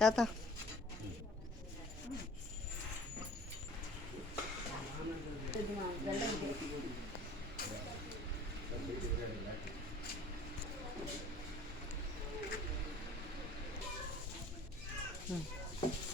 தாத்தா டேய்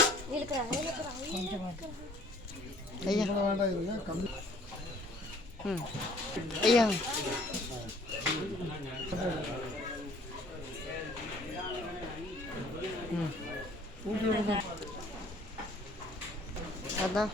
ஐயா ம் ஐயா அதான்